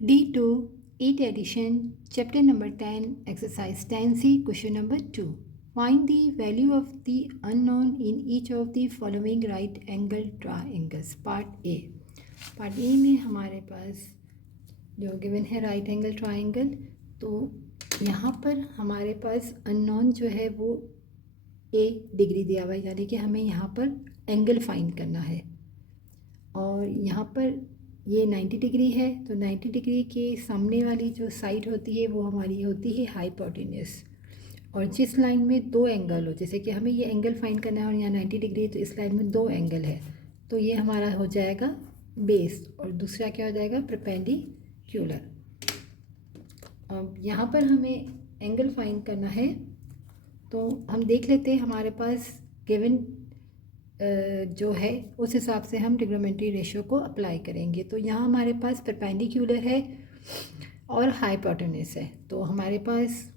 D2 8th edition chapter number 10 exercise 10C question number 2. Find the value of the unknown in each of the following right angle triangles. Part A में हमारे पास जो given है right angle triangle, तो यहाँ पर हमारे पास unknown जो है वो A डिग्री दिया हुआ है, यानी कि हमें यहाँ पर एंगल फाइंड करना है। और यहाँ पर ये 90 डिग्री है, तो 90 डिग्री के सामने वाली जो साइड होती है वो हमारी होती है हाइपोटेन्यूस। और जिस लाइन में दो एंगल हो, जैसे कि हमें ये एंगल फाइंड करना है और यहाँ 90 डिग्री है, तो इस लाइन में दो एंगल है, तो ये हमारा हो जाएगा बेस और दूसरा क्या हो जाएगा परपेंडिकुलर। अब यहाँ पर हमें एंगल फाइंड करना है, तो हम देख लेते हैं हमारे पास गिवन जो है उस हिसाब से हम ट्रिग्नोमेट्री रेशियो को अप्लाई करेंगे। तो यहाँ हमारे पास परपेंडिकुलर है और हाइपोटेन्यूस है, तो हमारे पास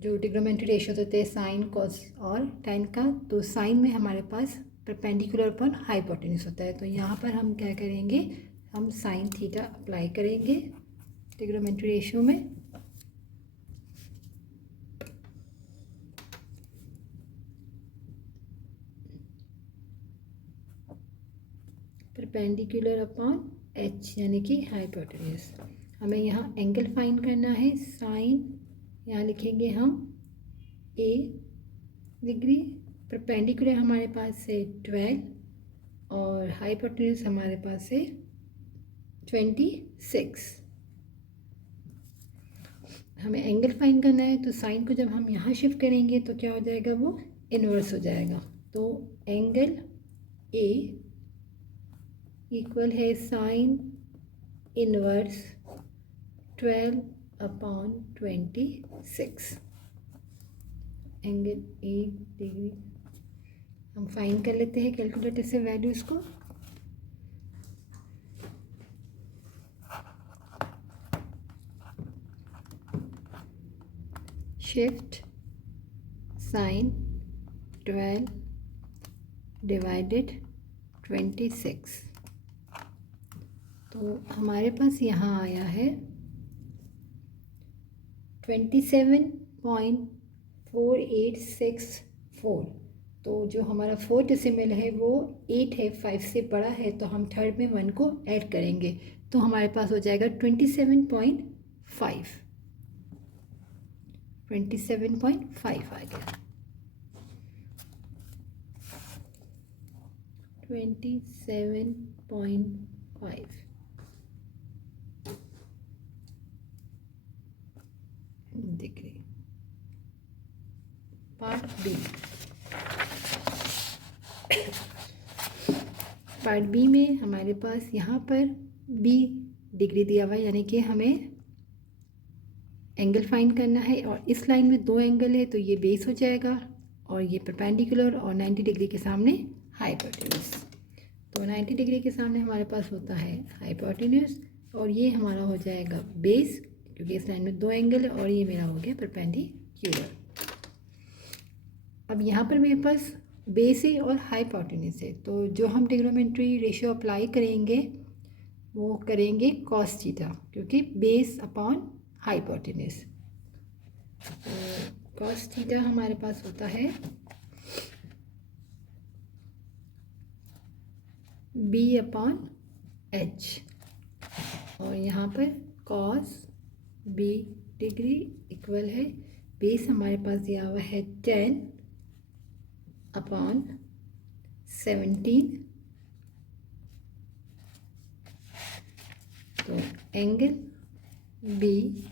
जो ट्रिग्नोमेट्री रेशियो होते हैं साइन कॉस और टेन का, तो साइन में हमारे पास परपेंडिकुलर पर हाइपोटेन्यूस होता है। तो यहाँ पर हम क्या करेंगे, हम साइन थीटा अप्लाई करेंगे ट्रिग्नोमेट्री रेशियो में। परपेंडिकुलर अपॉन एच यानी कि हाइपोटेन्यूस। हमें यहाँ एंगल फाइंड करना है, साइन यहाँ लिखेंगे हम ए डिग्री, परपेंडिकुलर हमारे पास है 12 और हाइपोटेन्यूस हमारे पास है 26। हमें एंगल फाइंड करना है, तो साइन को जब हम यहाँ शिफ्ट करेंगे तो क्या हो जाएगा, वो इन्वर्स हो जाएगा। तो एंगल ए इक्वल है sine inverse 12/26। Angle A degree हम फाइंड कर लेते हैं कैलकुलेटर से वैल्यूज़ को। शिफ्ट साइन 12 डिवाइडेड 26, तो हमारे पास यहाँ आया है 27.4864। तो जो हमारा 4 डेसिमल है वो 8 है, 5 से बड़ा है, तो हम थर्ड में 1 को ऐड करेंगे, तो हमारे पास हो जाएगा 27.5 आ गया। 27.5 डिग्री। पार्ट बी में हमारे पास यहाँ पर बी डिग्री दिया हुआ है, यानी कि हमें एंगल फाइंड करना है और इस लाइन में दो एंगल है, तो ये बेस हो जाएगा और ये परपेंडिकुलर और 90 डिग्री के सामने हाइपोटेन्यूस। तो 90 डिग्री के सामने हमारे पास होता है हाइपोटेन्यूस और ये हमारा हो जाएगा बेस, क्योंकि इस लाइन में दो एंगल है, और ये मेरा हो गया परपेंडिकुलर। अब यहाँ पर मेरे पास बेस है और हाइपोटेन्यूस है, तो जो हम ट्रिग्नोमेट्री रेशियो अप्लाई करेंगे वो करेंगे कॉस थीटा, क्योंकि बेस अपॉन हाइपोटेन्यूस। तो कॉस थीटा हमारे पास होता है बी अपॉन एच, और यहाँ पर कॉस बी डिग्री इक्वल है बेस हमारे पास दिया हुआ है 10/17। तो एंगल बी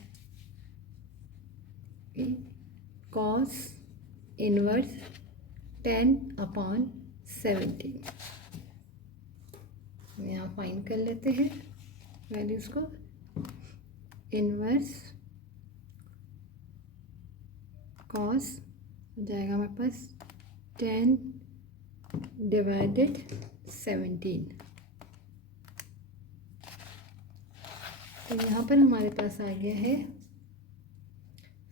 कॉस इनवर्स 10/17। यहाँ फाइंड कर लेते हैं वैल्यूज़ को। इनवर्स कॉस हो जाएगा हमारे पास 10/17। तो यहाँ पर हमारे पास आ गया है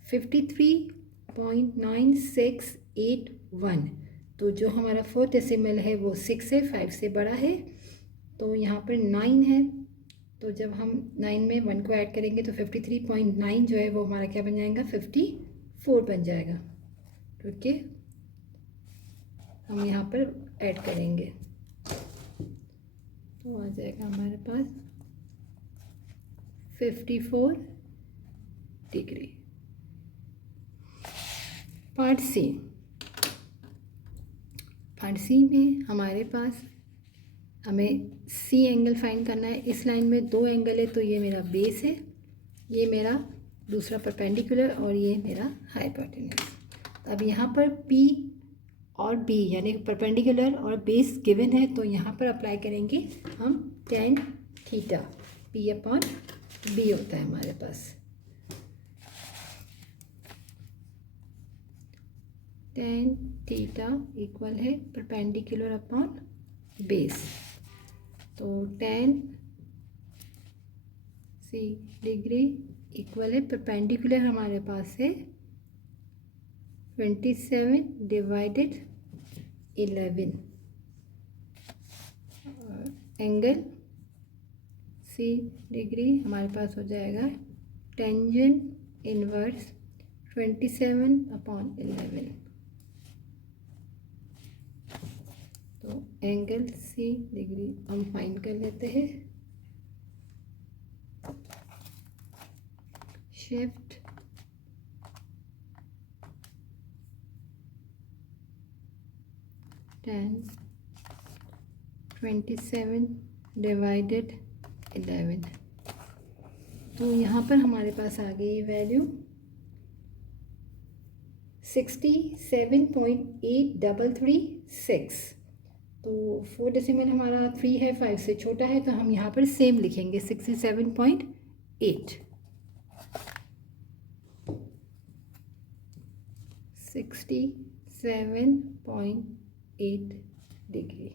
53.9681। तो जो हमारा 4 डेसिमल है वो 6 है, 5 से बड़ा है, तो यहाँ पर 9 है, तो जब हम 9 में 1 को ऐड करेंगे तो 53.9 जो है वो हमारा क्या बन जाएगा, 54 बन जाएगा। ओके, हम यहाँ पर ऐड करेंगे तो आ जाएगा हमारे पास 54 डिग्री। पार्ट सी में हमारे पास हमें सी एंगल फाइंड करना है। इस लाइन में 2 एंगल है, तो ये मेरा बेस है, ये मेरा दूसरा परपेंडिकुलर और ये मेरा हाइपोटेन्यूज। अब यहाँ पर पी और बी यानी परपेंडिकुलर और बेस गिवन है, तो यहाँ पर अप्लाई करेंगे हम tan theta, P upon B होता है हमारे पास। tan थीटा इक्वल है परपेंडिकुलर अपॉन बेस, तो tan सी डिग्री इक्वल है परपेंडिकुलर हमारे पास है 27 डिवाइडेड 11 एंगल सी डिग्री हमारे पास हो जाएगा टेंजेंट इनवर्स 27 अपॉन 11। तो एंगल सी डिग्री हम फाइंड कर लेते हैं। शिफ्ट tan 27 डिवाइडेड 11, तो यहाँ पर हमारे पास आ गई वैल्यू 67.8336। तो 4 डेसिमल हमारा 3 है, 5 से छोटा है, तो हम यहाँ पर सेम लिखेंगे 67.8 67.8 डिग्री।